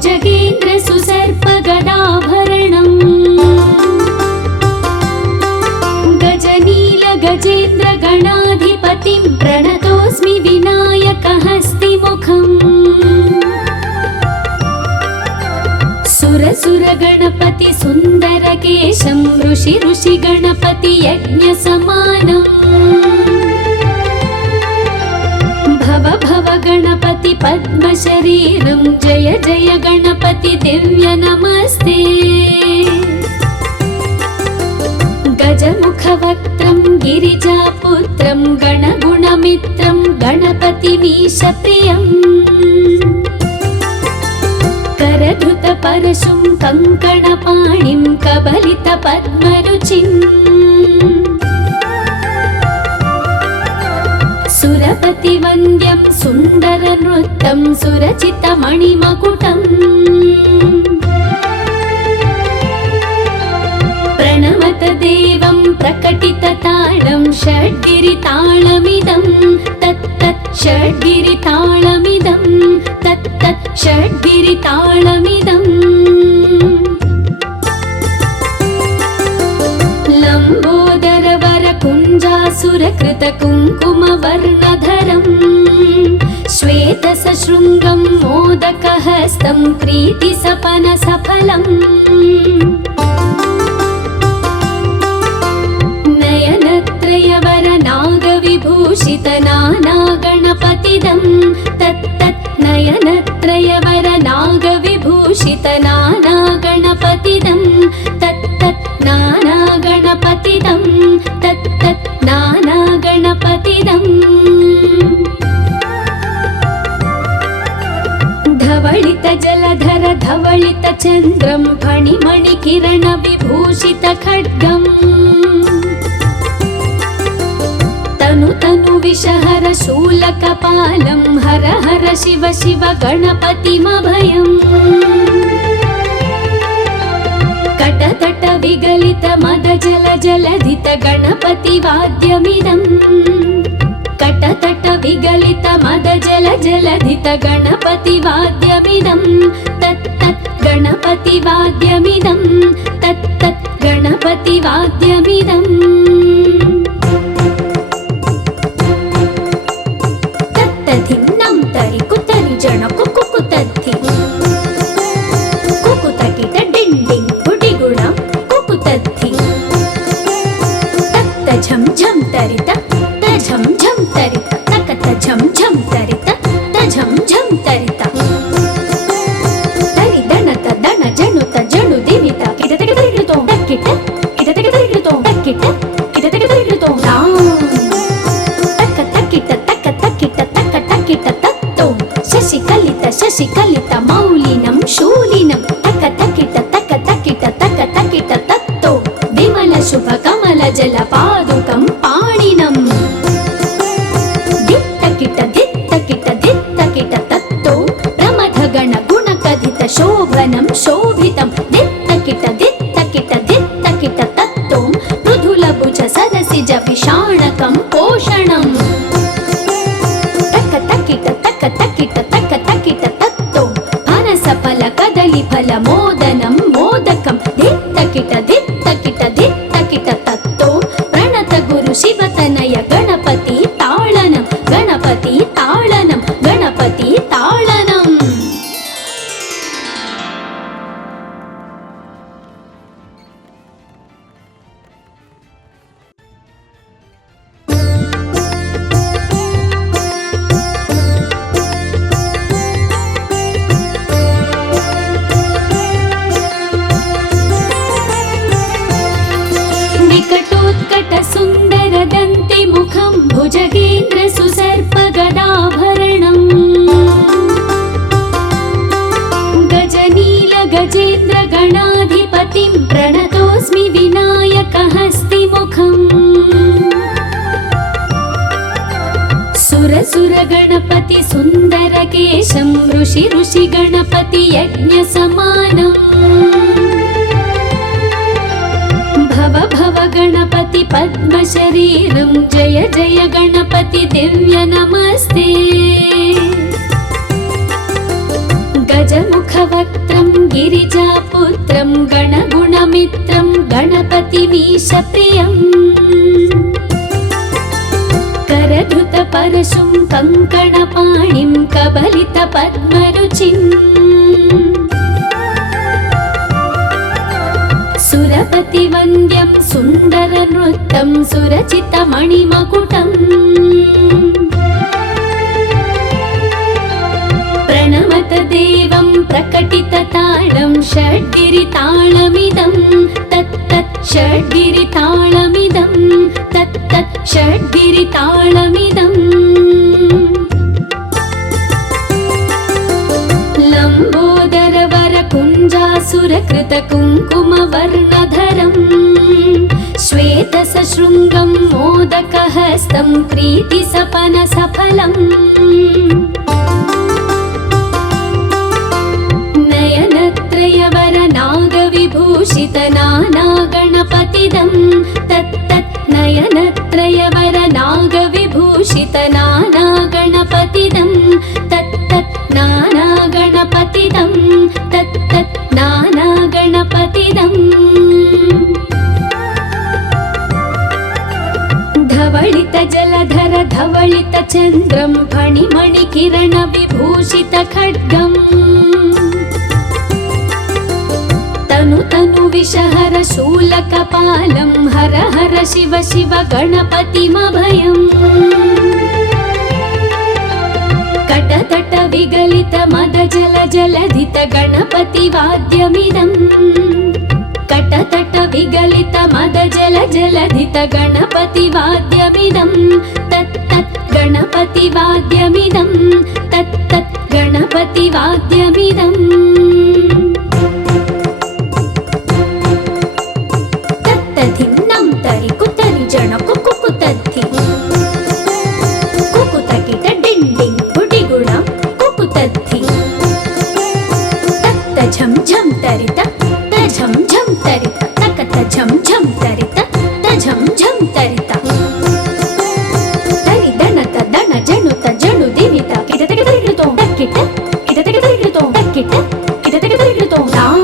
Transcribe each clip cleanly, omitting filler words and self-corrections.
भुजगेन्द्र सुसर्पगदाभरणम् गजनील गजेन्द्र गणाधिपतिं प्रणतोऽस्मि विनायकहस्तिमुखम् सुर गणपति सुन्दरकेशं ऋषि गणपति यज्ञसमानम् भव गणपति पद्मशरीरं जय जय गणपति दिव्य नमस्ते गजमुखवक्त्रं गिरिजापुत्रं गणगुणमित्रं गणपतिमीशप्रियम् करधृतपरशुं कङ्कणपाणिं कबलितपद्मरुचिम् सुरपतिवन्द्यं सुन्दरनृत्यं सुरचितमणिमकुटम् प्रणमत देवं प्रकटितताळं षड्गिरिताळमिदं तत्तत् षड्गिरिताळमिदं तत्तत् षड्गिरिताळमिदम् लम्बोदरवरकुञ्जासुरकृतकुङ्कुमवर्णधरम् श्वेतसशृङ्गं मोदकहस्तं प्रीतिसपनसफलम् नयनत्रयवरनागविभूषितनानागणपतिदं तत्तत् नयनत्रयवरनागविभूषितनानागणपतिदं तत्तत् नानागणपतिदं तत्तत् नानागणपतिदम् धवलित जलधर धवलित चन्द्रं फणिमणिकिरण विभूषित खड्गम् तनु विषहर शूलकपालं हर हर शिव शिव गणपतिमभयम् कटतट विगलित मद जल जलधित गणपतिवाद्यमिदम् कटतट विगलित मद जल जलधित गणपतिवाद्यमिदं तत्तत् गणपतिवाद्यमिदं तत्तत् गणपतिवाद्यमिदम् तत्तधिं नं तरि कुतरि जन कुकुतद्धि कुकुतकिट डिण्डिं गुडिगुणं कुकुतद्धि तत्त झं झं तरित झं झं तरित तकत झं झं तरित झं झं तरित तरि दणत दण जणुत जणु दिवित किट तक तरितो तक्किट किट तक तरितो तक्किट किट तक तरितो राम तक तक्किट तक तक्किट तक तक्किट तत्तो शशिकलित मौलिनं शूलिनं तक तक्किट तत्तो विमल शुभ कमल जल पादुकं पाणिनं दित्तकिट तत्तो प्रमथगण गुणकथित शोभनं शोभितं दित्तकिट तत्तो मृदुलभुज सरसिज विषाणकं पोषणम् तक्किट तत्तो फनसफल कदलीफल मोदनं मोदकं दित्तकिट तत्तो प्रणत गुरु शिवतनय गणपति ताळनं गणपति ताळनं गणपति ताळनम् विकटोत्कट सुन्दर दन्ति मुखं भुजगेन्द्र सुसर्पगदाभरणम् गजनील गजेन्द्र गणाधिपतिं प्रणतोऽस्मि विनायकहस्तिमुखम् सुर गणपति सुन्दरकेशं ऋषि गणपति यज्ञसमानम् भव गणपति पद्मशरीरं जय जय गणपति दिव्य नमस्ते गजमुखवक्त्रं गजमुखवक्त्रं गणगुणमित्रं गणपतिमीशप्रियम् करधृतपरशुं कङ्कणपाणिं कबलितपद्मरुचिम् सुरपतिवन्द्यं सुन्दरनृत्यं सुरचितमणिमकुटम् प्रणमत देवं प्रकटितताळं षड्गिरिताळमिदं तत्तत् षड्गिरिताळमिदं तत्तत् षड्गिरिताळमिदम् लम्बोदरवरकुञ्जासुरकृतकुङ्कुमवर्णधरम् श्वेतसशृङ्गं मोदकहस्तं प्रीतिसपनसफलम् नयनत्रयवरनागविभूषितनानागणपतिदं तत्तत् नयनत्रयवरनागविभूषितनानागणपतिदं तत्तत् नानागणपतिदं तत्तत् नानागणपतिदम् धवलित जलधर धवलित चन्द्रं फणिमणिकिरण विभूषित खड्गम् तनु तनु विषहर शूलकपालं हर हर शिव शिव गणपतिमभयम् कटतट विगलित मद जल जलधित गणपतिवाद्यमिदम् कटतट विगलित मद जल जलधित गणपतिवाद्यमिदं तत्तत् गणपतिवाद्यमिदं तत्तत् गणपतिवाद्यमिदम् तत्तधिन्नं तरि कुतरि जन कुकुतद्धि कुकुतकिट डिण्डिं गुडिगुणं कुकुतद्धि तत्त झं झं तरित झं झं तरित तकत झं झं तरित झं झं तरित तरि दणत दण जणुत जणु दिवित किट तक तरिगितो तक्किट किट तक तरिगितो तक्किट किट तक तरिगितो तां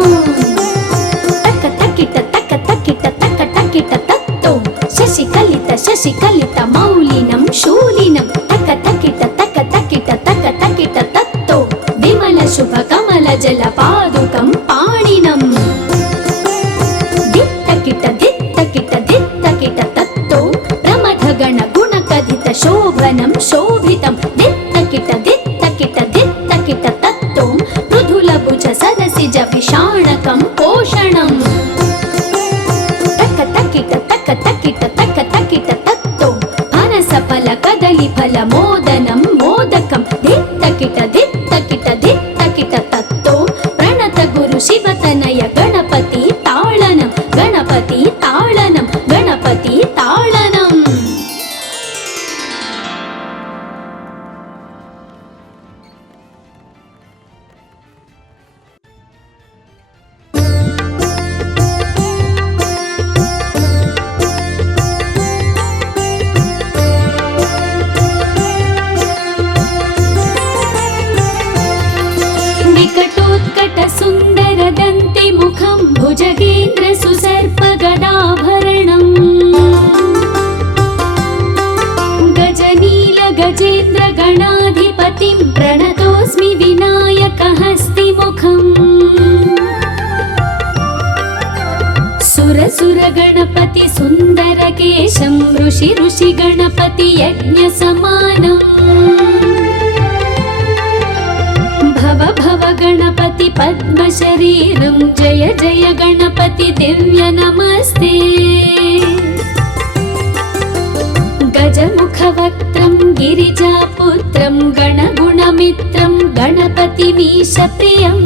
तक तक्किट तक तक्किट तक तक्किट तत्तो शशिकलित मौलिनं शूलिनं तक तक्किट तत्तो विमल शुभ कमल जल पादुकं पाणिनं दित्तकिट तत्तो प्रमथगण गुणकथित शोभनं शोभितं दित्तकिट तत्तो मृदुलभुज सदसिज विषाणकं पोषणम् तक्किट तत्तो फनसफल कदलीफल मोदनं मोदकं दित्तकिट तत्तो प्रणत गुरु शिवतनय गणपति ताळनं गणपति ताळनं गणपति ताळनम् विकटोत्कट सुन्दर दन्ति मुखं भुजगेन्द्र सुसर्प गदाभरणम् गजनील गजेन्द्र गणाधिपतिं प्रणतोऽस्मि विनायकहस्तिमुखम् सुर गणपति सुन्दर केशं ऋषि गणपति यज्ञ समानम् भव गणपति पद्मशरीरं जय जय गणपति दिव्य नमस्ते गजमुखवक्त्रं गिरिजापुत्रं गणगुणमित्रं गणपतिमीशप्रियम्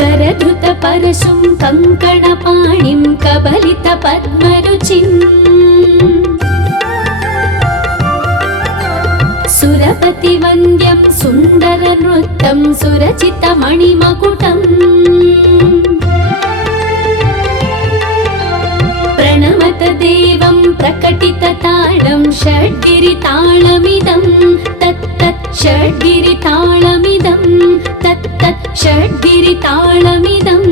करधृतपरशुं कङ्कणपाणिं कबलितपद्मरुचिम् सुरपतिवन्द्यं सुन्दरनृत्यं सुरचितमणिमकुटम् प्रणमत देवं प्रकटितताळं षड्गिरिताळमिदं तत्तत् षड्गिरिताळमिदं तत्तत् षड्गिरिताळमिदम् गणपतिताळमिदम्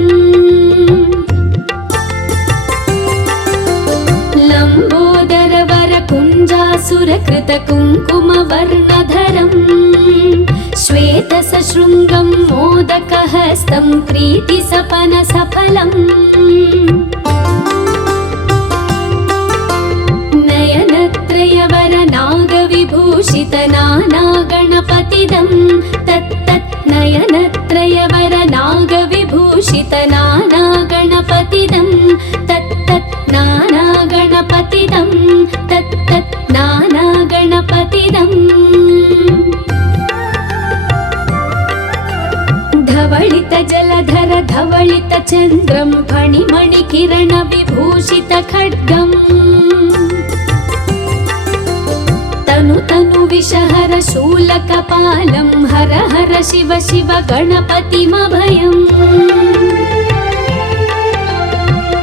लम्बोदरवरकुञ्जासुरकृतकुङ्कुमवर्णधरम् श्वेतसशृङ्गं मोदकहस्तं प्रीतिसपनसफलम् नयनत्रयवरनागविभूषितनानागणपतिदं तत्तत् नयनत्रयवरनागविभूषितनानागणपतिदं तत्तत् नानागणपतिदं तत्तत् नानागणपतिदम् धवलित जलधर धवलित चन्द्रं फणिमणिकिरण विभूषित खड्गम् तनु तनु विषहर शूलकपालं हर हर शिव शिव गणपतिमभयम्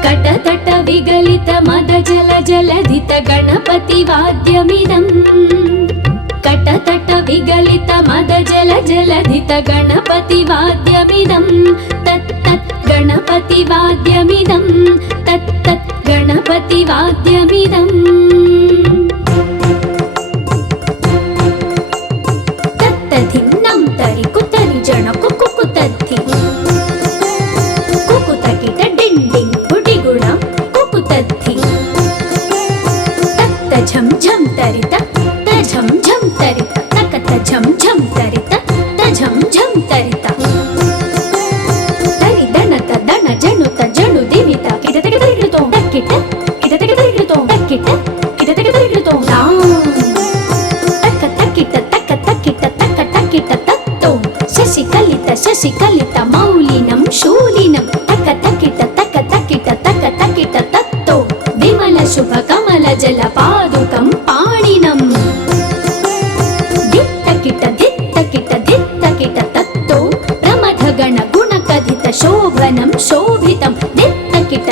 कटतट विगलित मद जल जलधित गणपतिवाद्यमिदम् कटतट विगलित मद जल जलधित गणपतिवाद्यमिदं तत्तत् गणपतिवाद्यमिदं तत्तत् गणपतिवाद्यमिदम् तत्तधिन्नं तरि कुतरि जण कुकुतद्धि कुकुतकिट डिण्डिं गुडिगुणं कुकुतद्धि तत्त झं झं तरित झं झं तरित तकत झं झं तरित झं झं तरित तरि दणत दण जणुत जणु दिवित किटतक तरिगितो तक्किट किटतक तरिगितो तक्किट किटतक तरिगितो तक तक्किट तक तक्किट तक तक्किट तत्तो शशिकलित मौलिनं शूलिनं तक तक्किट तत्तो विमल शुभ कमल जल पादुकं पाणिनम् दित्तकिट तत्तो प्रमथगण गुणकथित शोभनं शोभितं दित्तकिट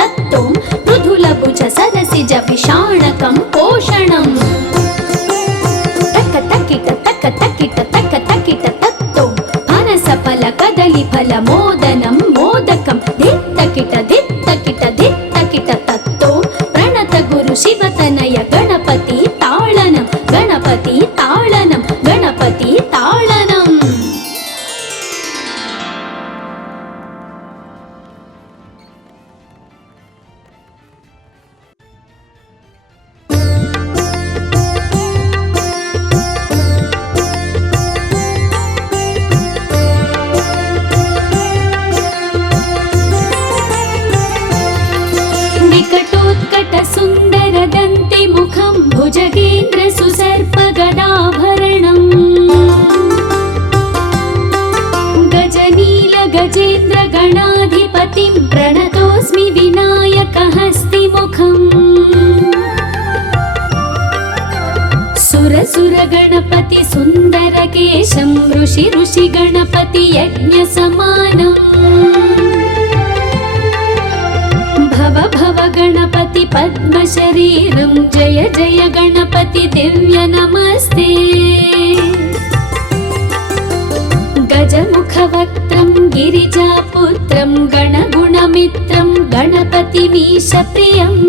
तत्तो मृदुलभुज सरसिज विषाणकं पोषणम् तक्किट तत्तो फनसफल कदलीफल मोदनं मोदकं दित्तकिट तत्तो प्रणत गुरु शिवतनय गणपति ताळनं गणपति ताळनं गणपति ताळनम् विकटोत्कट सुन्दर दन्ति मुखं भुजगेन्द्र सुसर्प गदाभरणम् गजनील गजेन्द्र गणाधिपतिं प्रणतोऽस्मि विनायक हस्तिमुखम् सुर गणपति सुन्दर केशं ऋषि गणपति यज्ञ समानम् भव गणपति पद्म शरीरं जय जय गणपति दिव्य नमस्ते गजमुख वक्त्रं गिरिजापुत्रं गणगुणमित्रं गणपतिमीश प्रियम्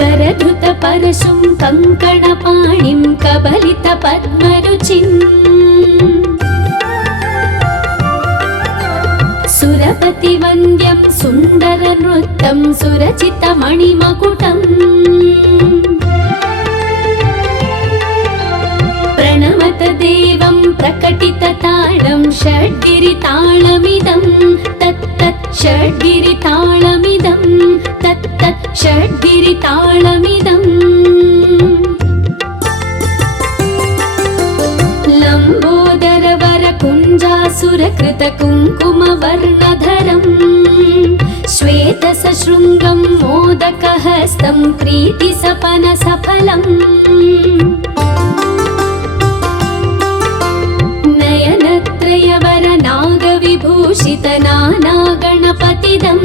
करधृत परशुं कङ्कणपाणिं कबलित पद्मरुचिम् सुरपति वन्द्यं सुन्दर नृत्यं सुरचित मणिमकुटम् प्रणमत देवं प्रकटित ताळं षड्गिरिताळमिदं तत्तत् षड्गिरिताळमिदं तत्तत् षड्गिरिताळमिदम् लम्बोदरवरकुञ्जासुरकृतकुङ्कुमवर्णधरम् श्वेतसशृङ्गं मोदकहस्तं प्रीतिसपनसफलम् नयनत्रयवरनागविभूषितनानागणपतिदं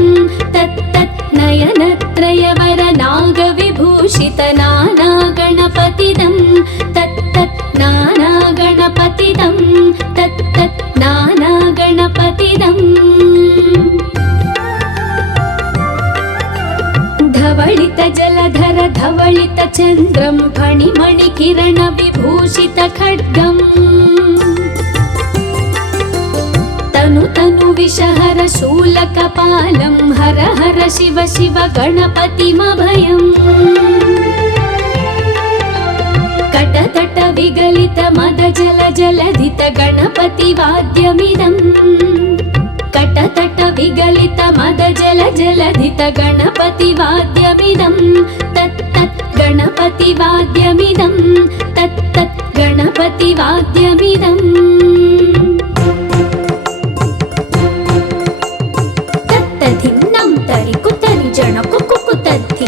तत्तत् नयनत्रयवरनागविभूषितनानागणपतिदं तत्तत् नानागणपतिदम् चन्द्रं फणिमणिकिरणविभूषितखड्गम् तनु विषहर शूलकपालं हर हर शिव शिव गणपतिमभयम् कटतट विगलित मद जल जलधित गणपतिवाद्यमिदम् कटतट विगलित मद जल जलधित गणपतिवाद्यमिदम् तत् तत् गणपतिवाद्यमिदम् तत् तत् गणपतिवाद्यमिदम् तत्तधिन्नं तरि कुतरि जन कुकुतद्धि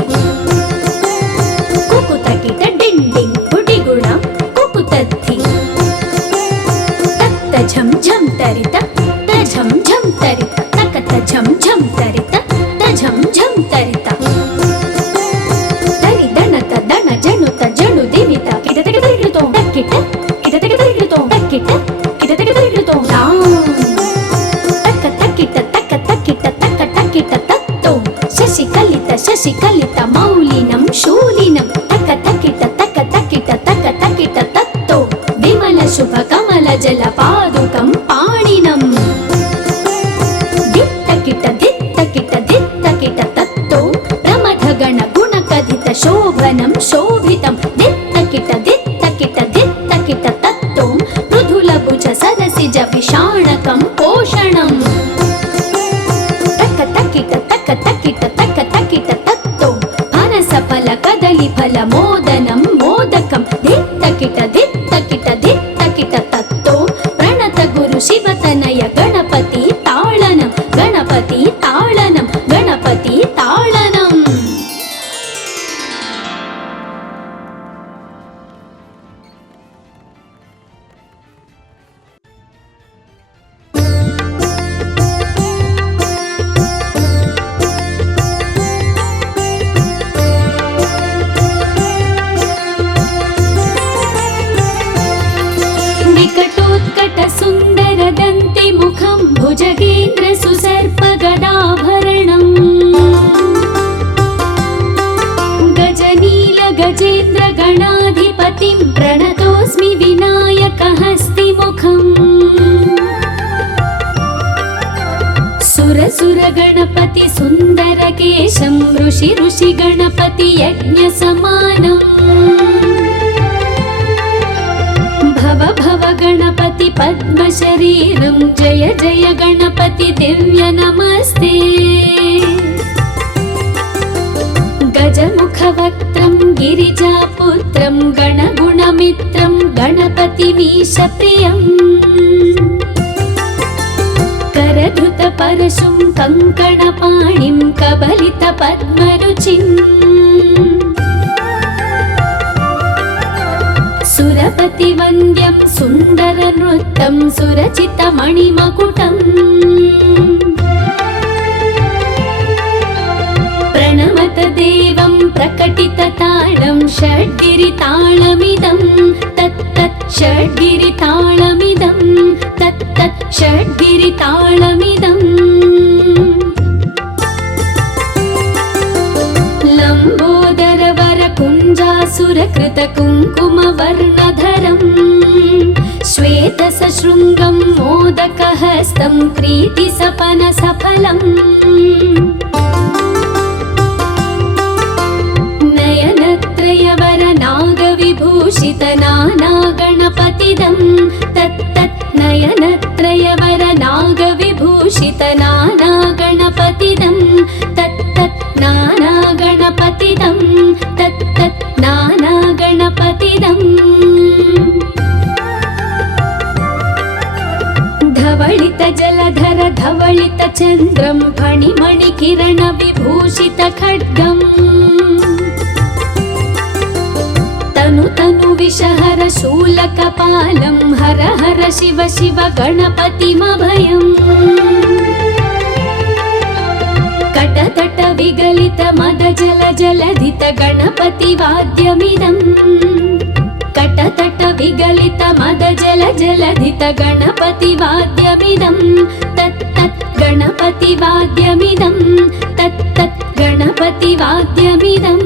कुकुतकिट डिण्डिं गुडिगुणं कुकुतद्धि तत्त झं झं तरित झं झं तरित तकत झं झं तरित झं झं तरित तरि दणत दण जणुत जणु दिवित किटतक तरिगितो तक्किट किटतक तरिगितो तक्किट किटतक तरिगितो तक्क तक्किट तक्क तक्किट तक्क तक्किट तत्तो शशिकलित मौलिनं शूलिनं तक्क तक्किट तक्क तक्किट तक्क तक्किट तत्तो विमल शुभ कमल जल पादुकं पाणिनं दित्तकिट तत्तो प्रमथ गण गुण कथित शोभनं शोभितं दित्तकिट तत्तो मृदुल भुज सरसिज विषाणकं पोषणं तक्क तक्किट तत्तो फनस फल कदली फल मोदनं मोदकं दित्तकिट तत्तो प्रणत गुरु शिवतनय गणपति ताळनं गणपति ताळनं गणपति ताळनं विकटोत्कट सुन्दर दन्ति मुखं भुजगेन्द्र सुसर्प गदाभरणम् गजनील गजेन्द्र गणाधिपतिं प्रणतोऽस्मि विनायकहस्तिमुखम् सुर गणपति सुन्दर केशं ऋषि गणपति यज्ञ समानम् भव गणपति पद्म शरीरं जय जय गणपति दिव्य नमस्ते गजमुख वक्त्रं गिरिजापुत्रं गणगुणमित्रं गणपतिमीश प्रियम् करधृत परशुं कङ्कणपाणिं कबलित पद्मरुचिम् सुरपति वन्द्यं सुन्दर नृत्यं सुरचित मणिमकुटम् प्रणमत देवं प्रकटित ताळं षड्गिरिताळमिदं तत् तत् षड्गिरिताळमिदं तत् तत् षड्गिरिताळमिदम् लम्बोदर वर कुञ्जासुरकृत कुङ्कुमवर्णधरम् श्वेत सशृङ्गं मोदकहस्तं प्रीतिसपन सफलम् नयनत्रयवर नागविभूषित नाना गणपतिदं तत् तत् नयनत्रयवर नागविभूषित नाना गणपतिदं तत् तत् नाना गणपतिदं तत् तत् नाना गणपतिदम् धवलित जलधर धवलित चन्द्रं फणिमणिकिरण विभूषित खड्गम् तनु विषहर शूलकपालं हर हर शिव शिव गणपतिमभयम् कटतट विगलित मद जल जलधित गणपतिवाद्यमिदम् कटतट विगलित मद जल जलधित गणपतिवाद्यमिदम् तत् तत् गणपतिवाद्यमिदम् तत् तत् गणपतिवाद्यमिदम्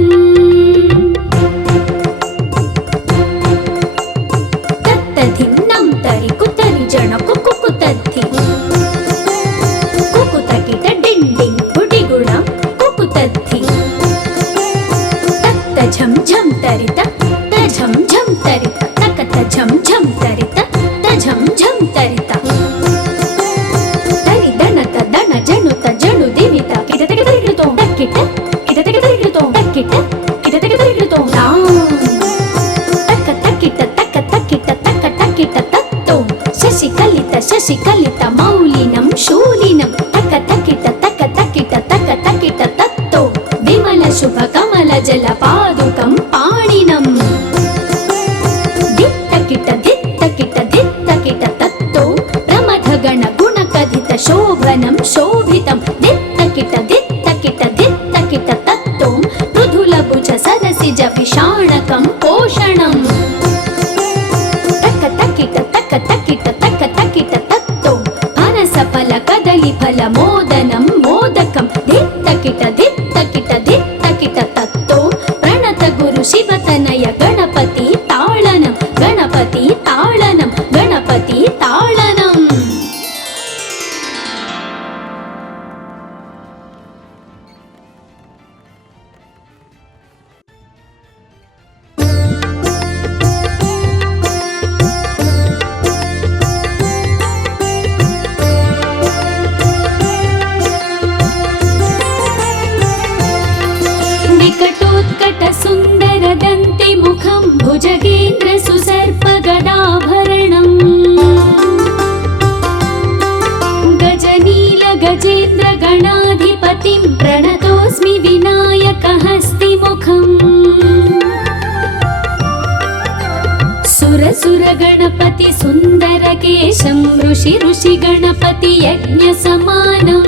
सुर गणपति सुंदर केशं ऋषि ऋषि गणपति यज्ञ समानम्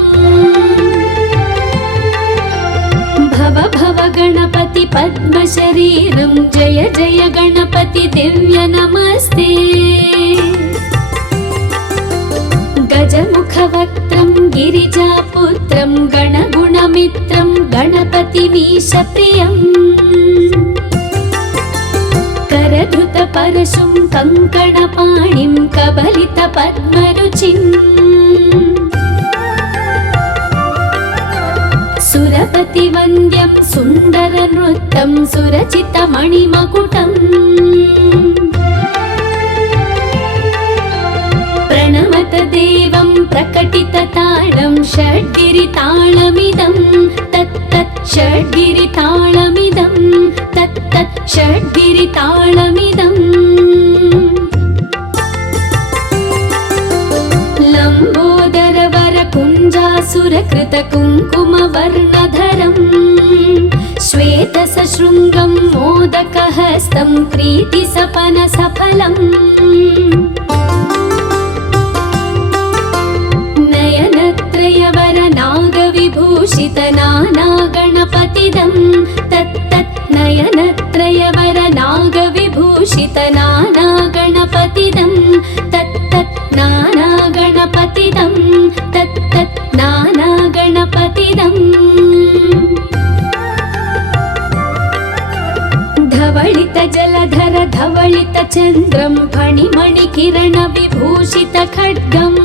भव भव गणपति पद्म शरीरं जय जय गणपति दिव्य नमस्ते गजमुख वक्त्रं गिरिजापुत्रं गणगुणमित्रं गणपतिमीश प्रियम् करधृत परशुं कंकणपाणिं कबलित पद्मरुचिम् सुरपति वन्द्यं सुन्दर नृत्यं सुरचित मणिमकुटम् प्रणमत देवं प्रकटित ताळं षड्गिरिताळमिदं तत्तत् षड्गिरिताळमिदं तत्तत् षड्गिरिताळमिदम् लम्बोदर वर कुञ्जासुरकृत कुङ्कुमवर्णधरम् श्वेत सशृङ्गं मोदकहस्तं प्रीतिसपन सफलम् नयनत्रयवर नागविभूषित नाना गणपतिदं तत्तत् नयनत्रयवर नागविभूषित नाना गणपतिदं तत्तत् नाना गणपतिदं तत्तत् नाना गणपतिदम् धवलित जलधर धवलित चन्द्रं फणिमणि किरण विभूषित खड्गम्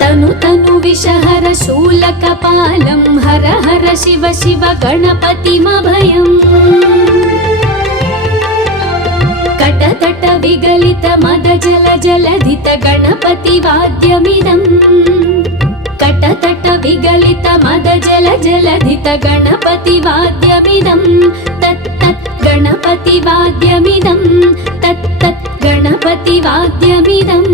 तनु तनु विषहर शूलकपालं हर हर शिव शिव गणपतिमभयम् कटतट विगलित मद जल जलधित गणपति वाद्यमिदम् कटतट विगलित मद जल जलधित गणपति वाद्यमिदं तत्तत् गणपति वाद्यमिदं तत्तत् गणपति वाद्यमिदम्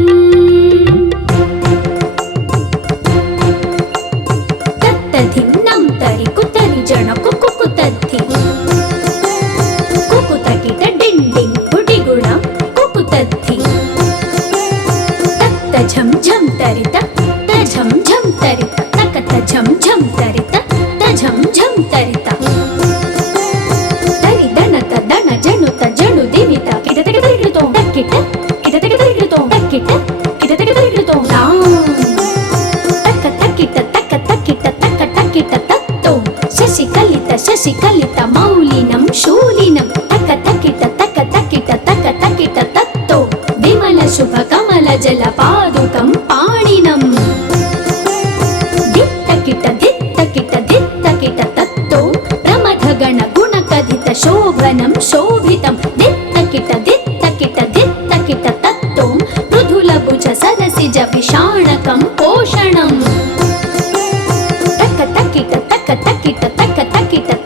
तत्तधिन्नं तरि कुतरि जन कुकुतद्धि कुकुतकिट डिण्डिं गुडिगुणं कुकुतद्धि तत्त झं झं तरित झं झं तरित तकत झं झं तरित झं झं तरित तरि दणत दण जणुत जणु दिमित किटतक तरिगिडतो तक्किट किटतक तरिगिडतो तक्किट किटतक तरिगिडतो तक्क तक्किट तक्क तक्किट तक्क तक्किट तत्तो शशिकलित मौलिनं शूलिनं तक्क तक्किट तक्क तक्किट तक्क तक्किट तत्तो विमल शुभ कमल जल पादुकं पाणिनम् तत्तो प्रमथ गण गुण कथित शोभनं शोभितं दित्तकिट तत्तो मृदुल भुज सरसिज विषाणकं पोषणम् तक्क तक्किट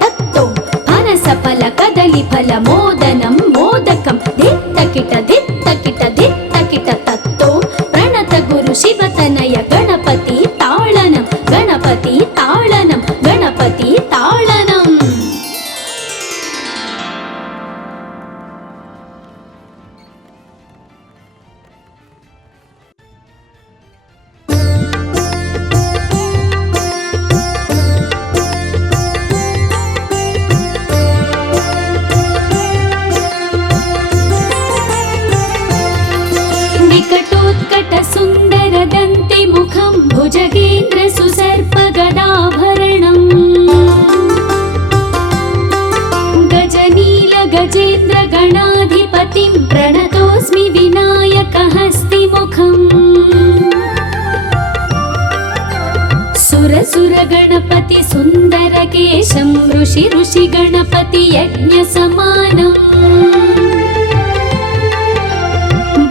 तत्तो फनस फल कदली फल मोदनं मोदकं दित्तकिट तत्तो प्रणत गुरु शिवतनय गणपति ताळनं गणपति ताळनं गणपति ताळनम् विकटोत्कट सुन्दर दन्ति मुखं भुजगेन्द्र सुसर्प गदाभरणम् गजनील गजेन्द्र गणाधिपतिं प्रणतोऽस्मि विनायकहस्तिमुखम् सुर सुर गणपति सुन्दर केशं ऋषि ऋषि गणपति यज्ञ समानम्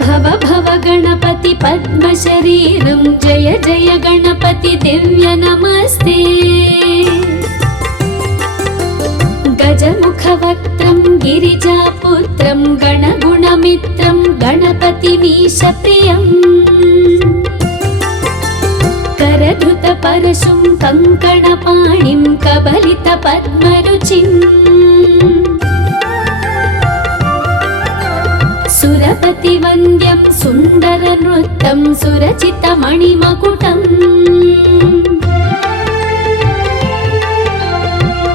भव भव गणपति पद्म शरीरं जय जय गणपति दिव्य नमस्ते गजमुख वक्त्रं गिरिजापुत्रं गणगुणमित्रं गणपतिमीश प्रियम् करधृत परशुं कंकणपाणिं कबलित पद्मरुचिम् सुन्दर नृत्यं सुरचितमणिमकुटम्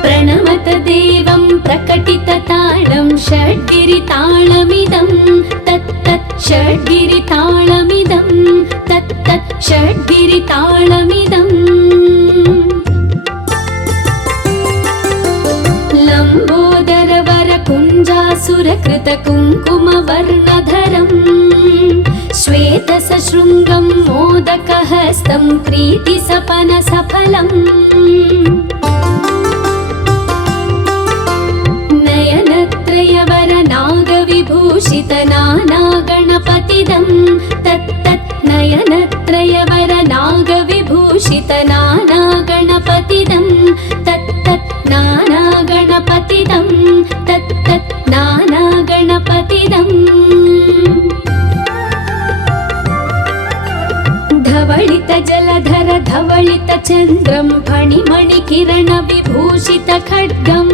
प्रणमत देवं प्रकटितताळं षड्गिरिताळमिदं तत्तत् षड्गिरिताळमिदं तत्तत् षड्गिरिताळमिदम् लम्बोदरवरकुञ्जासुरकृतकुङ्कुमवर्णधरम् श्वेतसशृङ्गं मोदकहस्तं प्रीतिसपनसफलम् नयनत्रयवरनागविभूषितनानागणपतिदं तत्तत् नयनत्रयवरनागविभूषितनानागणपतिदं तत्तत् नानागणपतिदं तत्तत् नानागणपतिदम् धवलित जलधर धवलित चन्द्रं फणिमणिकिरण विभूषित खड्गम्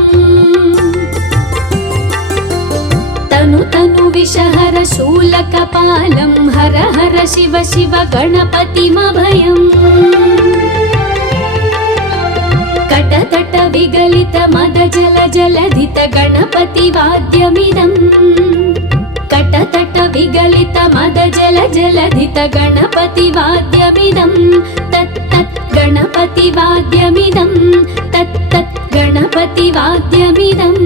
तनु तनु विषहर शूलकपालं हर हर शिव शिव गणपतिमभयम् कटतट विगलित मद जल जलधित गणपति वाद्यमिदम् कटतट विगलित मद जल जलधित गणपति वाद्यमिदं तत्तत् गणपति वाद्यमिदं तत्तत् गणपति वाद्यमिदम्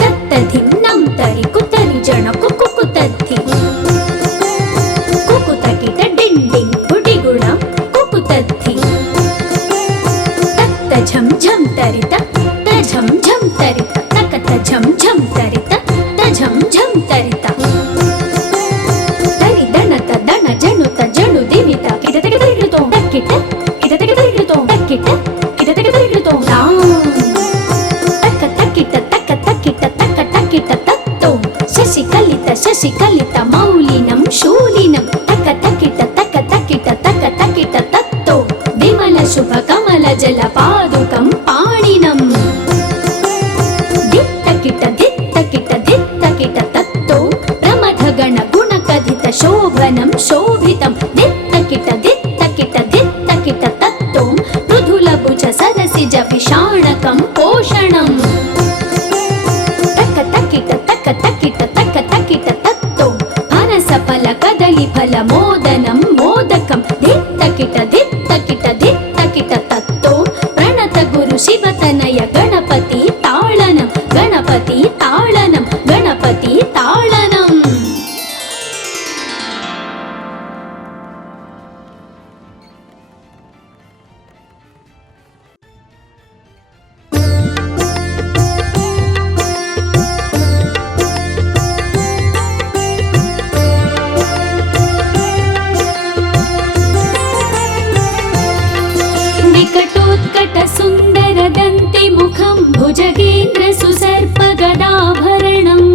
तत्तधिन्नं तरि कुतरि जन कुकुतद्धि कुकुतकिट डिण्डिं गुडिगुणं कुकुतद्धि तत्त झं झं तरित झं झं तरित तकत झं झं तरित झं झं तरित तरि दणत दण जणुत जणु दिवित किटतक तरिगिडुतो तक्किट किटतक तरिगिडुतो तक्किट किटतक तरिगिडुतो तक्क तक्किट तक्क तक्किट तक्क तक्किट तत्तो शशिकलित मौलिनं शूलिनं तक्क तक्किट तक्क तक्किट तक्क तक्किट तत्तो विमल शुभ कमल जल पादुकं पाणिनम् शोभनं शोभितं दित्तकिट दित्तकिट दित्तकिट तत्तो मृदुलभुज सरसिज विषाणकं पोषणम् तक्क तक्किट तक्क तक्किट तक्क तक्किट तत्तो फनसफल कदलीफल मोदनं मोदकं दित्तकिट दित्तकिट दित्तकिट तत्तो प्रणत गुरु शिवतनय गणपति ताळनं गणपति ताळनं गणपति ताळनं सुन्दरदन्तिमुखं भुजगेन्द्र सुसर्पगदाभरणम्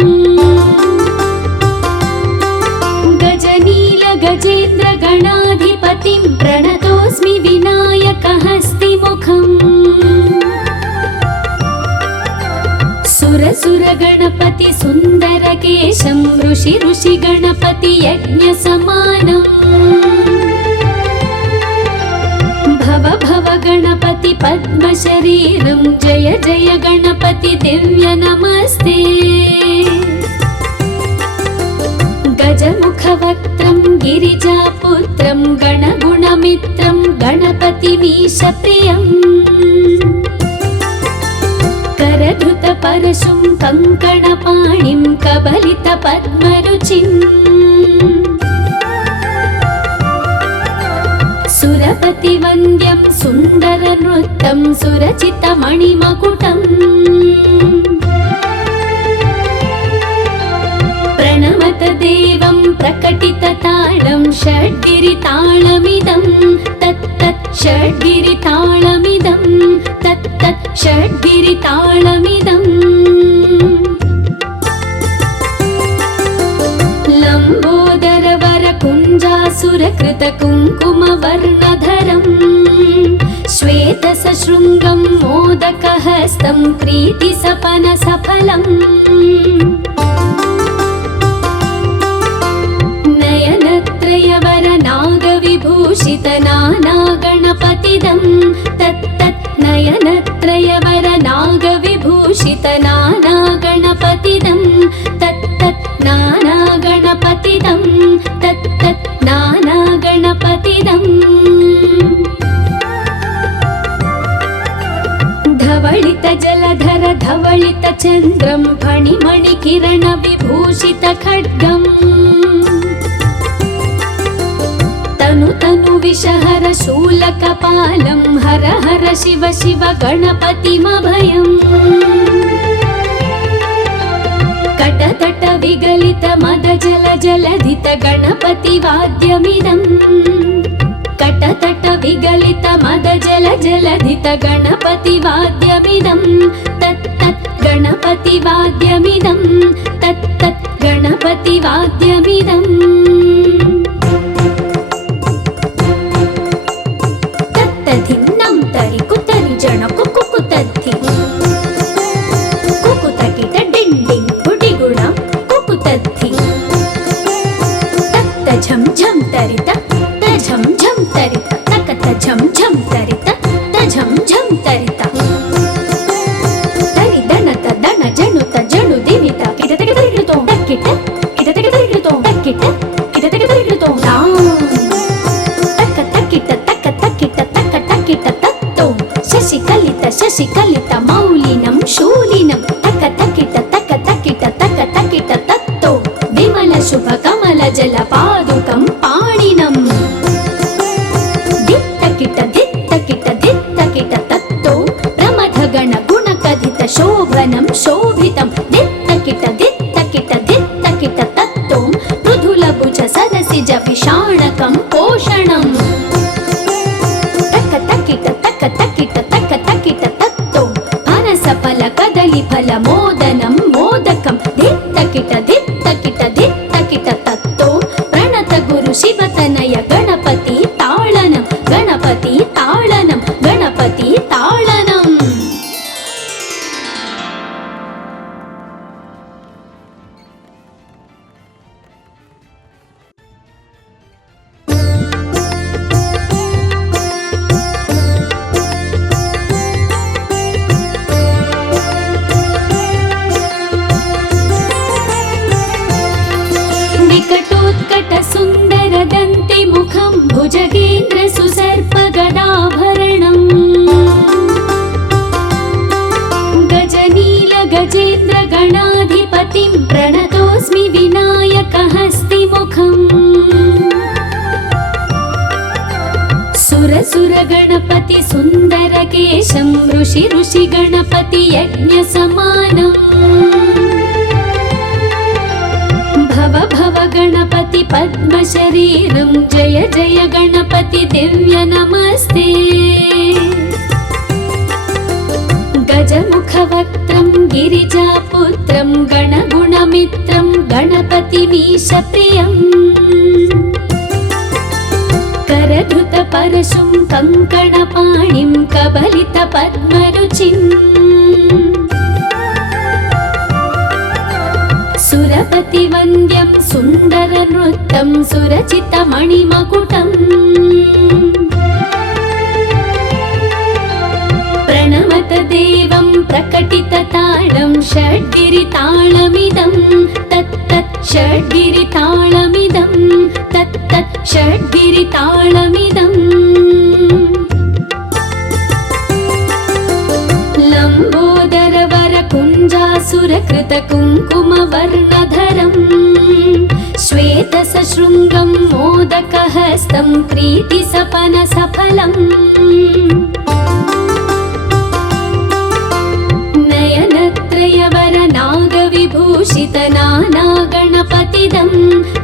गजनील गजेन्द्र गणाधिपतिं प्रणतोऽस्मि विनायकहस्तिमुखम् सुरसुर गणपति सुन्दरकेशं ऋषि ऋषि गणपति यज्ञसमानम् भव भव गणपति पद्मशरीरं जय जय गणपति दिव्य नमस्ते गजमुखवक्त्रं गिरिजापुत्रं गणगुणमित्रं गणपतिमीशप्रियम् करधृतपरशुं कङ्कणपाणिं कबलितपद्मरुचिम् सुरपतिवन्द्यं सुन्दर नृत्यं सुरचितमणिमकुटम् प्रणमत देवं प्रकटितताळं षड्गिरिताळमिदं तत्तत् षड्गिरिताळमिदं तत्तत् षड्गिरिताळमिदम् लम्बोदरवरकुञ्जासुरकृतकुङ्कुमवर्णधरम् श्वेतसशृङ्गं मोदकहस्तं प्रीतिसपनसफलम् नयनत्रयवर नागविभूषित नाना गणपतिदं तत्तत् नाना गणपतिदं तत्तत् नाना गणपतिदम् धवलित जलधर धवलित चन्द्रं फणिमणि किरण विभूषित खड्गम् तनु तनु विषहर शूलकपालं हर हर शिव शिव गणपतिमभयम् कटतट विगलित मद जल जलधित गणपति वाद्यमिदम् कटतट विगलित मद जल जलधित गणपति वाद्यमिदं तत्तत् गणपति वाद्यमिदं तत्तत् गणपति वाद्यमिदम् तत्तधिन्नं तरि कुतरि जन कुकुतद्धि कुकुतकिट डिण्डिं गुडिगुणं कुकुतद्धि तत्त झं झं तरित झं झं तरित तकत झं झं तरित झं झं तरित तरि दणत दण जणुत जणु दिवित किटतक तरिगिडुतो तक्किट किटतक तरिगिडुतो तक्किट किटतक तरिगिडुतो तक्क तक्किट तक्क तक्किट तक्क तक्किट तत्तो शशिकलित मौलिनं शूलिनं तक्क तक्किट तत्तो विमल शुभ कमल जल पादुकं पाणिनम् तत्तो प्रमथ गण गुण कथित शोभनं शोभितं दित्तकिट तत्तो मृदुल भुज सरसिज विषाणकं पोषणम् तक्क तक्किट तत्तो फनस फल कदली फल मोदनं मोदकं दित्तकिट तत्तो प्रणत गुरु शिवतनय गणपति ताळनं गणपति ताळनं गणपति ताळनम् विकटोत्कट सुन्दर दन्ति मुखं भुजगेन्द्र सुसर्प गदाभरणम् गजनील गजेन्द्र गणाधिपतिं प्रणतोऽस्मि विनायकहस्तिमुखम् सुर गणपति सुन्दर केशं ऋषि गणपति यज्ञ समानम् भव गणपति पद्म शरीरं जय जय गणपति दिव्य नमस्ते गजमुख वक्त्रं गिरिजापुत्रं गणगुणमित्रं गणपतिमीश प्रियम् करधृत परशुं कङ्कणपाणिं कबलित पद्मरुचिम् सुरपति वन्द्यं सुन्दर नृत्यं सुरचित मणिमकुटम् प्रणमत देवं प्रकटित ताळं षड्गिरिताळमिदं तत्तत् षड्गिरिताळमिदं तत्तत् षड्गिरिताळमिदम् लम्बोदर वर कुञ्जासुरकृत कुङ्कुम वर्णधरम् श्वेत सशृङ्गं मोदकहस्तं प्रीति सपन सफलम् नयनत्रयवर नागविभूषित नाना गणपतिदं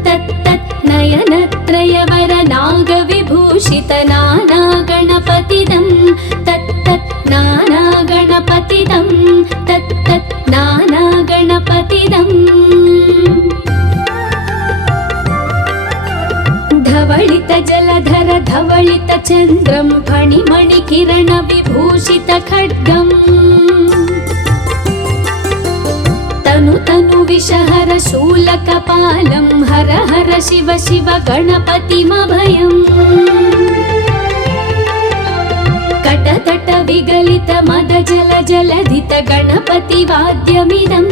तत्तत् नयनत्रयवर नागविभूषित नाना गणपतिदं तत्तत् नाना गणपतिदं तत्तत् नाना गणपतिदम् धवलित जलधर धवलित चन्द्रं फणिमणि किरण विभूषित खड्गम् तनु तनु विषहर शूलकपालं हर हर शिव शिव गणपतिमभयम् कट कटतट विगलित मद जल जलधित गणपति वाद्यमिदम्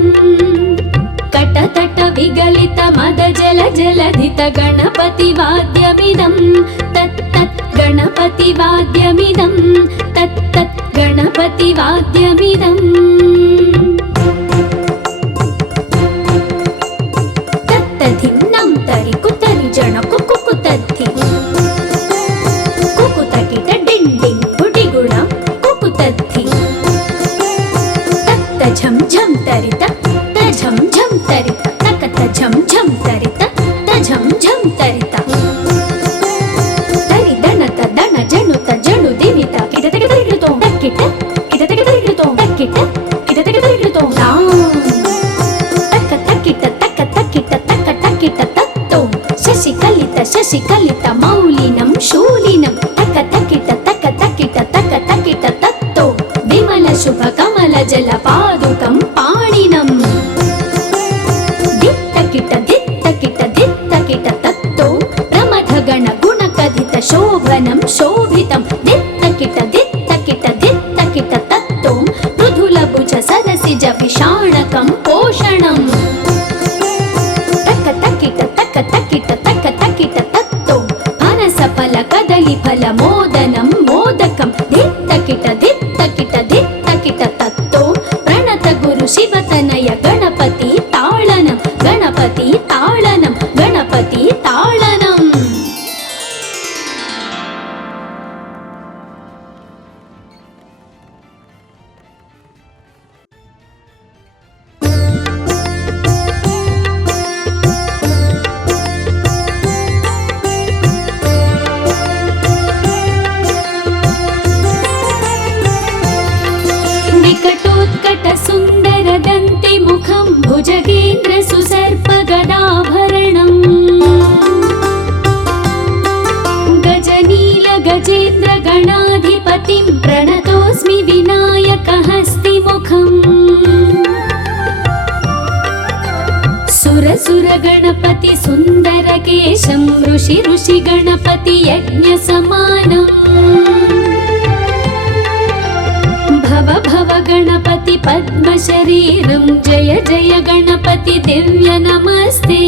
कटतट विगलित मद जल जलधित गणपति वाद्यमिदम् तत् तत् गणपति वाद्यमिदम् तत् तत् गणपति वाद्यमिदम् तत्तधिन्नं तरि कुतरि जण कुकुतद्धि कुकुतकिट डिण्डिं गुडिगुणं कुकुतद्धि तत्त झं झं तरित तझं झं तरित तकत झं झं तरित तझं झं तरित तरि दणत दण जणुत जणु दिवित किटतक तरिगिडुतो तक्किट किटतक तरिगिडुतो तक्किट किटतक तरिगिडुतो तक्क तक्किट तक्क तक्किट तक्क तक्किट तत्तो शशिकलित मौलिनं शूलिनं तक्क तक्किट तक्क तक्किट तक्क तक्किट तत्तो विमल शुभ कमल जल पादुकं पाणिनं दित्तकिट दित्तकिट दित्तकिट तत्तो प्रमथ गण गुण कथित शोभनं शोभितं दित्तकिट दित्तकिट दित्तकिट तत्तो मृदुल भुज सरसिज विषाणकं पोषणम् तक्क तक्किट तक्क तक्किट तक्क तक्किट तत्तो फनस फल कदली फल मोदनं मोदकं दित्तकिट दित्तकिट दित्तकिट तत्तो प्रणत गुरु शिवतनय गणपति ताळनं गणपति ताळनं गणपति ताळनं विकटोत्कट सुन्दर दन्ति मुखं भुजगेन्द्र सुसर्प गदाभरणम् गजनील गजेन्द्र गणाधिपतिं प्रणतोऽस्मि विनायक हस्तिमुखम् सुर गणपति सुन्दर केशं ऋषि गणपति यज्ञ समानम् भव गणपति पद्म शरीरं जय जय गणपति दिव्य नमस्ते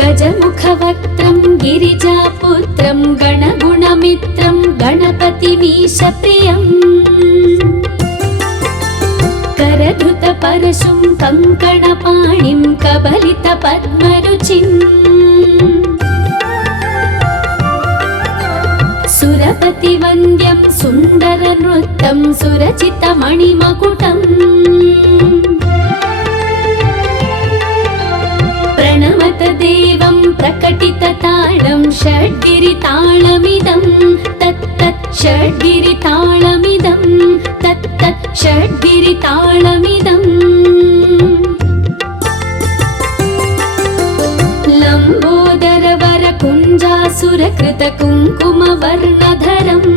गजमुख वक्त्रं गिरिजापुत्रं गणगुणमित्रं गणपतिमीश प्रियम् करधृत परशुं कङ्कणपाणिं कबलित पद्मरुचिम् सुरपति वन्द्यं सुन्दर नृत्यं सुरचित मणिमकुटम् प्रणमत देवं प्रकटित ताळं षड्गिरिताळमिदं तत् तत् षड्गिरिताळमिदं तत् तत् षड्गिरिताळमिदम् लम्बोदर वर कुञ्जासुरकृत कुङ्कुम वर्णधरम्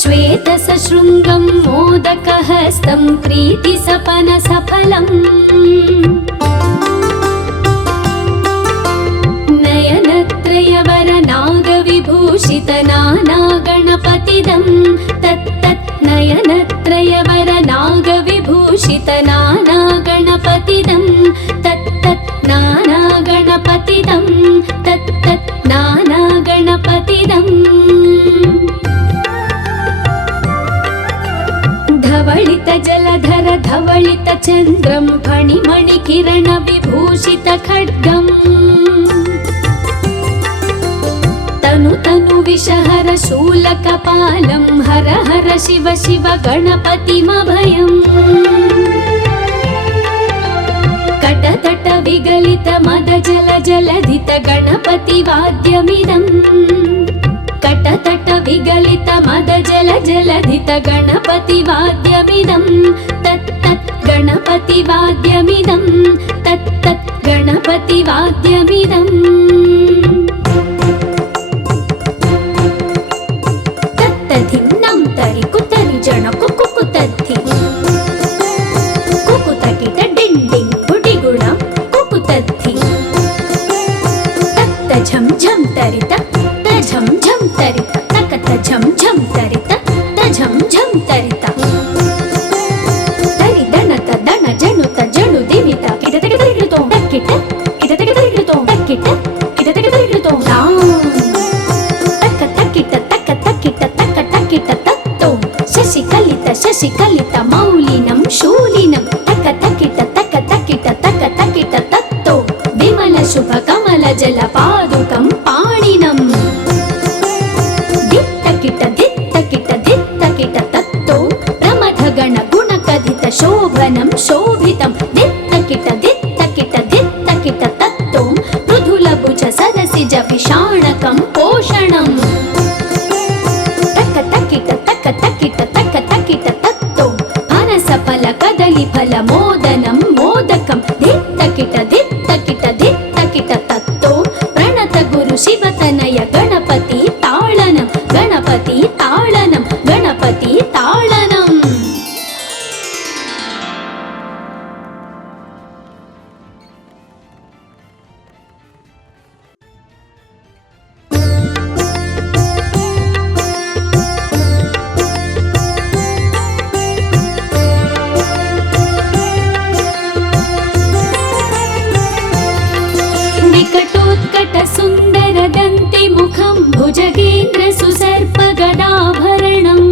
श्वेत सशृङ्गं मोदकहस्तं क्रीति सपन सफलम् नयनत्रयवर नागविभूषित नाना गणपतिदं तत् तत् नयनत्रयवर नागविभूषित नाना गणपतिदं तत् तत् नाना गणपतिदं तत् तत् नाना गणपतिदम् धवलित जलधर धवलित चन्द्रं फणिमणि किरण विभूषित खड्गम् तनु विषहर शूलकपालं हर हर शिव शिव गणपतिमभयम् कटतट विगलित मद जल जलधित गणपति वाद्यमिदम् कटतट विगलित मद जल जलधित गणपति वाद्यमिदम् तत् तत् गणपति वाद्यमिदम् तत् तत् गणपति वाद्यमिदम् तत्तधिन्नं तरि कुतरि जण कुकुतद्धि कुकुतकिट डिण्डिं गुडिगुणं कुकुतद्धि तत्त झं झं तरित तझं झं तरित శశికలిత మౌలినం శూలినం తక తకిట తక తకిట తక తకిట తత్తో విమల శుభ కమల జల పాదుకం పాణినం దిత్తకిట దిత్తకిట దిత్తకిట తత్తో ప్రమథ గణ గుణ కథిత శోభనం శోభితం దిత్తకిట దిత్తకిట దిత్తకిట తత్తో మృదుల భుజ సరసిజ విషాణకం పోషణం తక తకిట తక తకిట తక తకిట తత్తో పనస ఫల కదలి ఫల మోదనం మోదకం దిత్తకిట దిత్తకిట దిత్తకిట తత్తో ప్రణత గురు శివతనయ గణపతి తాళనం గణపతి తాళనం గణపతి తాళనం. వికటోత్కట సుందర దంతి ముఖం భుజగేంద్ర సుసర్ప గదాభరణం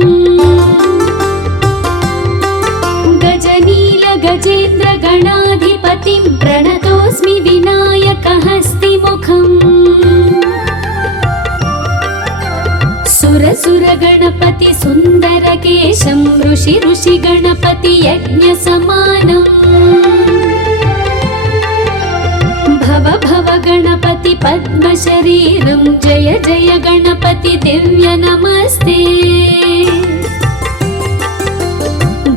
గజనీల గజేంద్ర గణాధిపతిం ప్రణతోస్మి వినాయక హస్తి ముఖం సురసుర గణపతి సుందర కేశం ఋషి ఋషి గణపతి యజ్ఞ సమానం భవ భవ గణపతి పద్మ శరీరం జయ జయ గణపతి దివ్య నమస్తే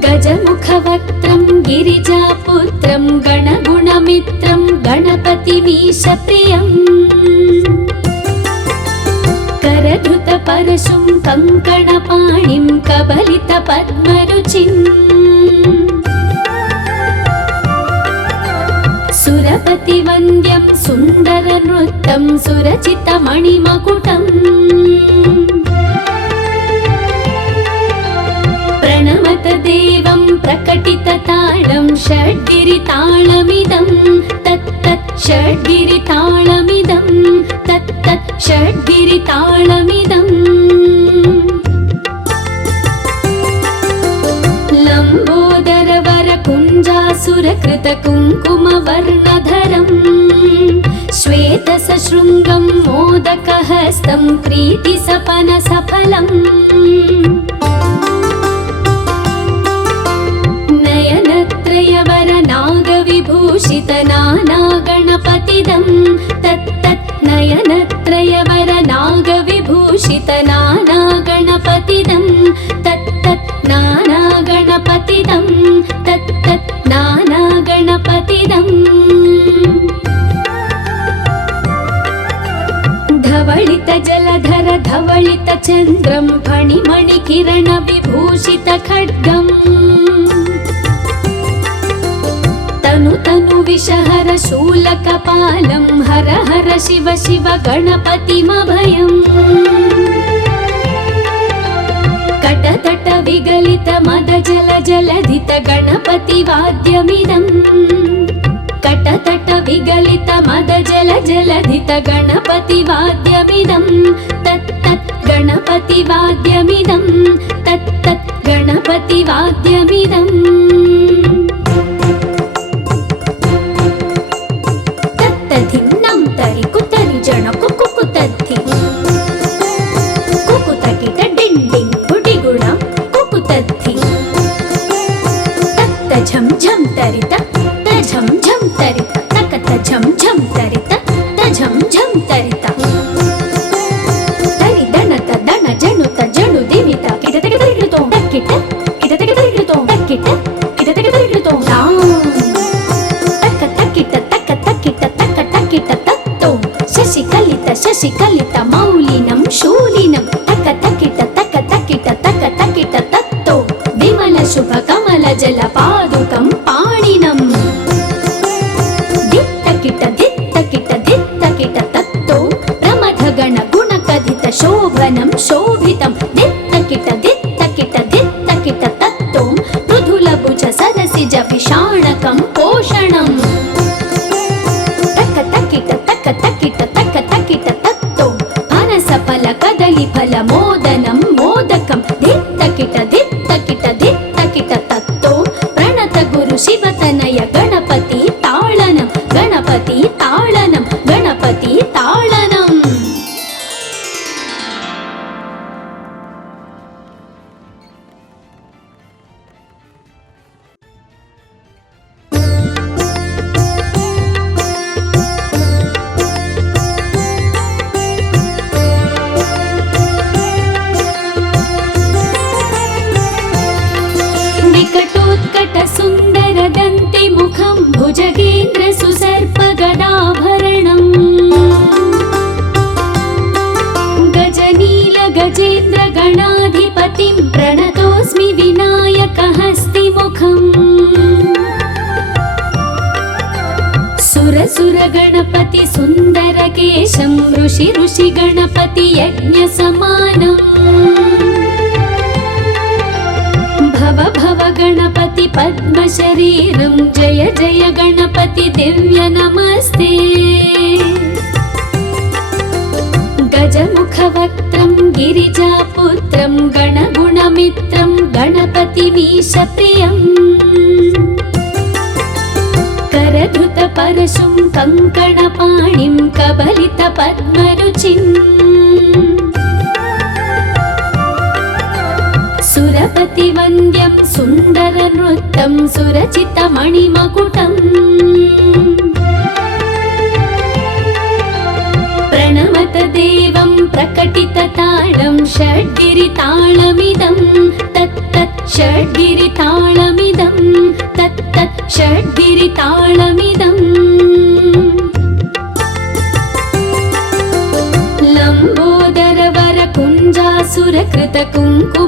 గజముఖ వక్త్రం గిరిజాపుత్రం గణగుణమిత్రం గణపతిమీశ ప్రియం करधृत परशुं कंकणपाणिं कबलित पद्मरुचिम् सुरपति वन्द्यं सुन्दर नृत्यं सुरचित मणिमकुटम् प्रणमत देवं प्रकटित ताळं षड्गिरिताळमिदं तत्तत् षड्गिरिताळमिदं तत्तत् षड्गिरिताळमिदम् लम्बोदर वर कुञ्जासुरकृत कुङ्कुमवर्णधरम् श्वेत सशृङ्गं मोदकहस्तं प्रीतिसपन सफलम् नयनत्रयवर नागविभूषित नाना गणपतिदं तत्तत् नयनत्रयवर नागविभूषित नाना गणपतिदं तत्तत् नाना गणपतिदं तत्तत् नाना गणपतिदम् धवलित जलधर धवलित चन्द्रं फणिमणि किरण विभूषित खड्गम् तनु तनु विषहर शूलकपालं हर हर शिव शिव गणपतिमभयम् कटतट विगलित मद जल जलधित गणपति वाद्यमिदम् कटतट विगलित मद जल जलधित गणपति वाद्यमिदं तत्तत् गणपति वाद्यमिदं तत्तत् गणपति वाद्यमिदम् तत्तधिन्नं तरि कुतरि जन कुकुतद्धि कुकुतकिट डिण्डिं गुडिगुणं कुकुतद्धि तत्त झं झं तरित झं झं तरित तकत झं झं तरित झं झं तरित तरि दणत दण जणुत जणु दिवित किटतक तरिकृतो तक्किट किटतक तरिकृतो तक्किट मुखं भुजगेन्द्र सुसर्पगदाभरणम् गजनील गजेन्द्र गणाधिपतिं प्रणतोऽस्मि विनायकहस्तिमुखम् सुर गणपति सुन्दर केशं ऋषि गणपति यज्ञ समानम् भव गणपति पद्म शरीरं जय जय गणपति दिव्य नमस्ते गजमुखवक्त्रं गिरिजापुत्रं गणगुणमित्रं गणपतिमीशप्रियम् करधृत परशुं कङ्कणपाणिं कबलित पद्मरुचिम् सुरपतिवन्द्यं सुन्दरनृत्यं सुरचितमणिमकुटम् प्रणमत देवं प्रकटितताळं षड्गिरिताळमिदं तत्तत् षड्गिरिताळमिदं तत्तत् षड्गिरिताळमिदम्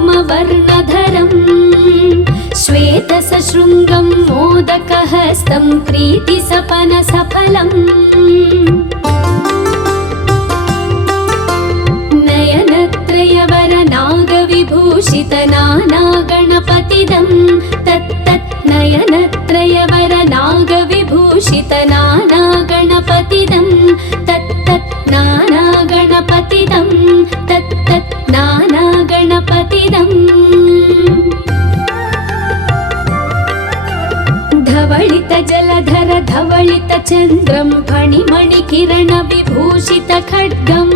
लम्बोदरवरकुञ्जासुरकृतकुङ्कुमवर्णधरम् श्वेतसशृङ्गं मोदकहस्तं प्रीतिसपनसफलम् नयनत्रयवरनागविभूषितनानागणपतिदं तत्तत् नयनत्रयवरनागविभूषितनानागणपतिदं तत्तत् नानागणपतिदं तत्तत् नानागणपतिदम् धवलित जलधर धवलित चन्द्रं फणिमणिकिरण विभूषित खड्गम्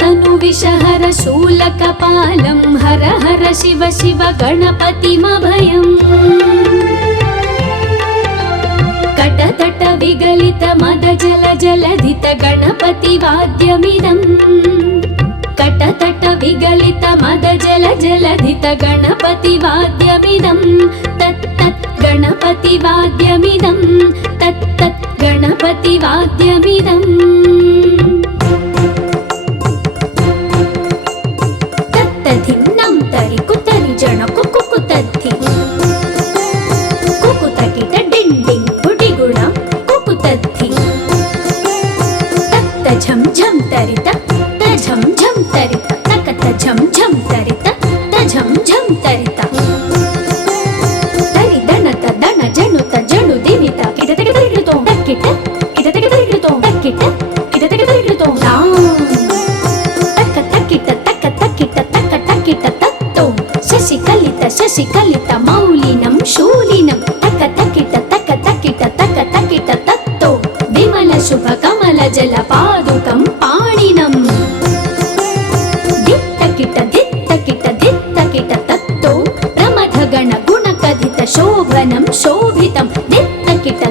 तनु विषहर शूलकपालं हर हर शिव शिव गणपतिमभयम् कटतट विगलित मद जल जलधित गणपतिवाद्यमिदम् कटतट विगलित मद जल जलधित गणपतिवाद्यमिदं तत्तत् गणपतिवाद्यमिदं तत्तत् गणपतिवाद्यमिदम् तत्तधिन्नं तरि कुतरि जण कुकुतद्धि कुकुतकिट डिण्डिं गुडिगुणं कुकुतद्धि तत्त झं झं तरित झं झं तरित तकत झं झं तरित झं झं तरित तरि दणत दण जणुत जणु दिवित किटतक तरिकृतो तक्किट किटतक तरिकृतो तक्किट किटतक तरिकृतो तक्क तक्किट तक्क तक्किट तक्क तक्किट तत्तो शशिकलित मौलिनं शूलिनं तक्क तक्किट तक्क तक्किट तक्क तक्किट तत्तो विमल शुभ कमल जल पादुकं पाणिनम् तत्तो प्रमथ गण गुणकथित शोभनं शोभितं दित्तकिट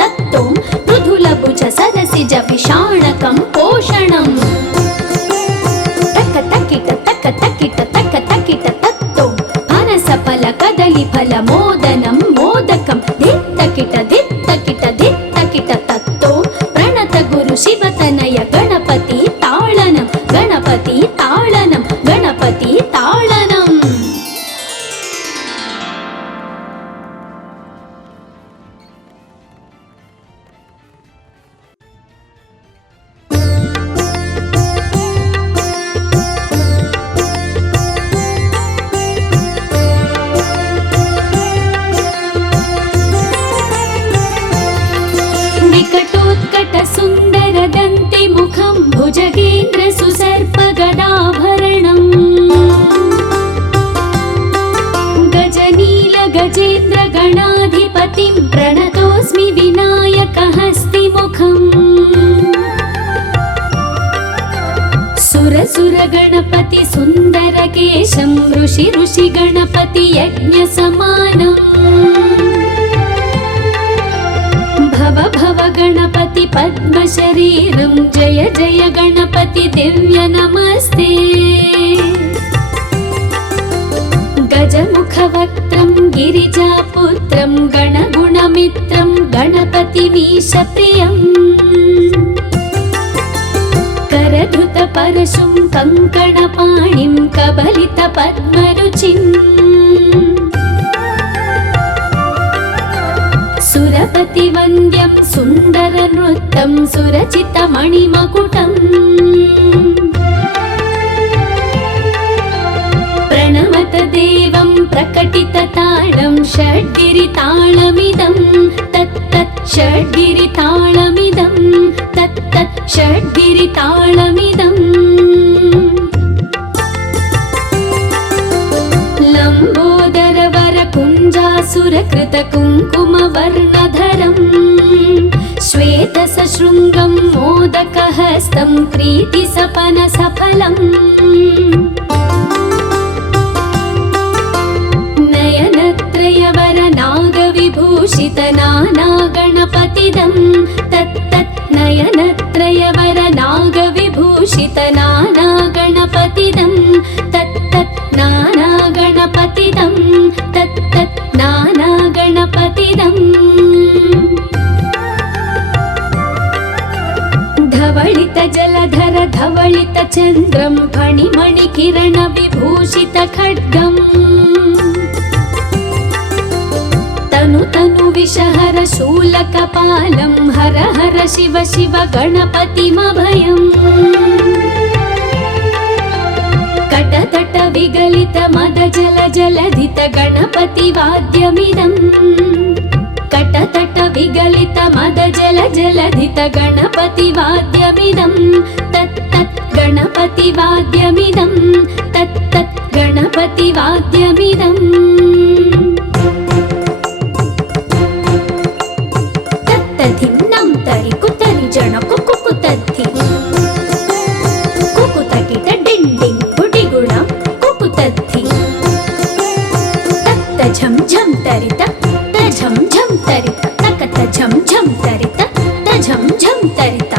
तत्तो मृदुलभुज सदसिज विषाणकं पोषणम् तक्क तक्किट तत्तो फनसफल कदलीफल मोदनं मोदकं दित्तकिट तत्तो प्रणत गुरु शिवतनय गणपति ताळनं गणपति ताळनं गणपति ताळनम् विकटोत्कट सुन्दर दन्ति मुखं भुजगेन्द्र सुसर्पगदाभरणम् गजनील गजेन्द्र गणाधिपतिं प्रणतोऽस्मि विनायकहस्तिमुखम् सुर गणपति सुन्दर केशं ऋषि गणपति यज्ञ समानम् भव गणपति पद्म शरीरं जय जय गणपति दिव्य नमस्ते गज गिरिजापुत्रं गणगुणमित्रं गणपतिमीशप्रियम् करधृतपरशुं कङ्कणपाणिं कबलितपद्मरुचिम् सुरपतिवन्द्यं सुन्दरनृत्तं सुरचितमणिमकुटम् प्रणमत देवं प्रकटितताळं षड्गिरिताळमिदं तत्तत् षड्गिरिताळमिदं तत्तत् षड्गिरिताळमिदम् लम्बोदरवरकुञ्जासुरकृतकुङ्कुमवर्णधरम् श्वेतसशृङ्गं मोदकहस्तं प्रीतिसपनसफलम् नयनत्रयवरनागविभूषितनानागणपतिदं तत्तत् नयनत्रयवरनागविभूषितनानागणपतिदं तत्तत् नानागणपतिदं तत्तत् नानागणपतिदम् धवलितजलधर धवलितचन्द्रं फणिमणिकिरणविभूषितखड्गम् तनु विषहर शूलकपालं हर हर शिव शिव गणपतिमभयम् कटतट विगलित मद जल जलधित गणपतिवाद्यमिदम् कटतट विगलित मद जल जलधित गणपतिवाद्यमिदम् तत्तत् गणपतिवाद्यमिदं तत्तत् गणपतिवाद्यमिदम् तत्तधिन्नं तरि कुतरि जन कुकुतद्धि कुकुतकिट डिण्डिं गुडिगुणं कुकुतद्धि तत्त झं झं तरित तझं झं तरित तकत झं झं तरित तझं झं तरित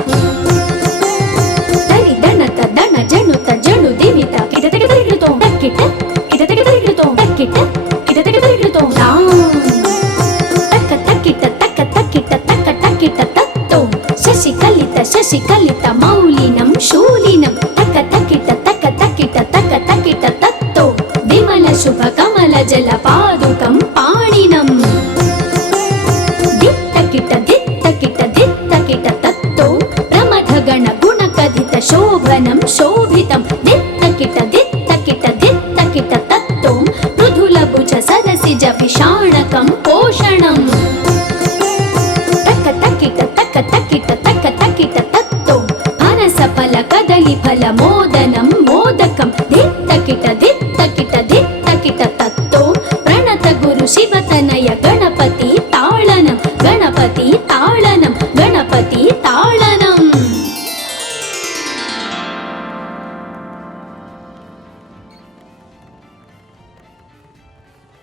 तरि दणत दण जणुत जणु दिवित किटतक तरिकृतो तक्किट किटतक तरिकृतो तक्किट किटतक तरिकृतो तक्क तक्किट तक्क तक्किट तक्क तक्किट तत्तो शशिकलित मौलिनं शूलिनं तक्क तक्किट तक्क तक्किट तक्क तक्किट तत्तो विमल शुभ कमल जल पादुकं पाणिनम् दित्तकिट दित्तकिट दित्तकिट तत्तो प्रमथ गण गुणकथित शोभनं शोभितं दित्तकिट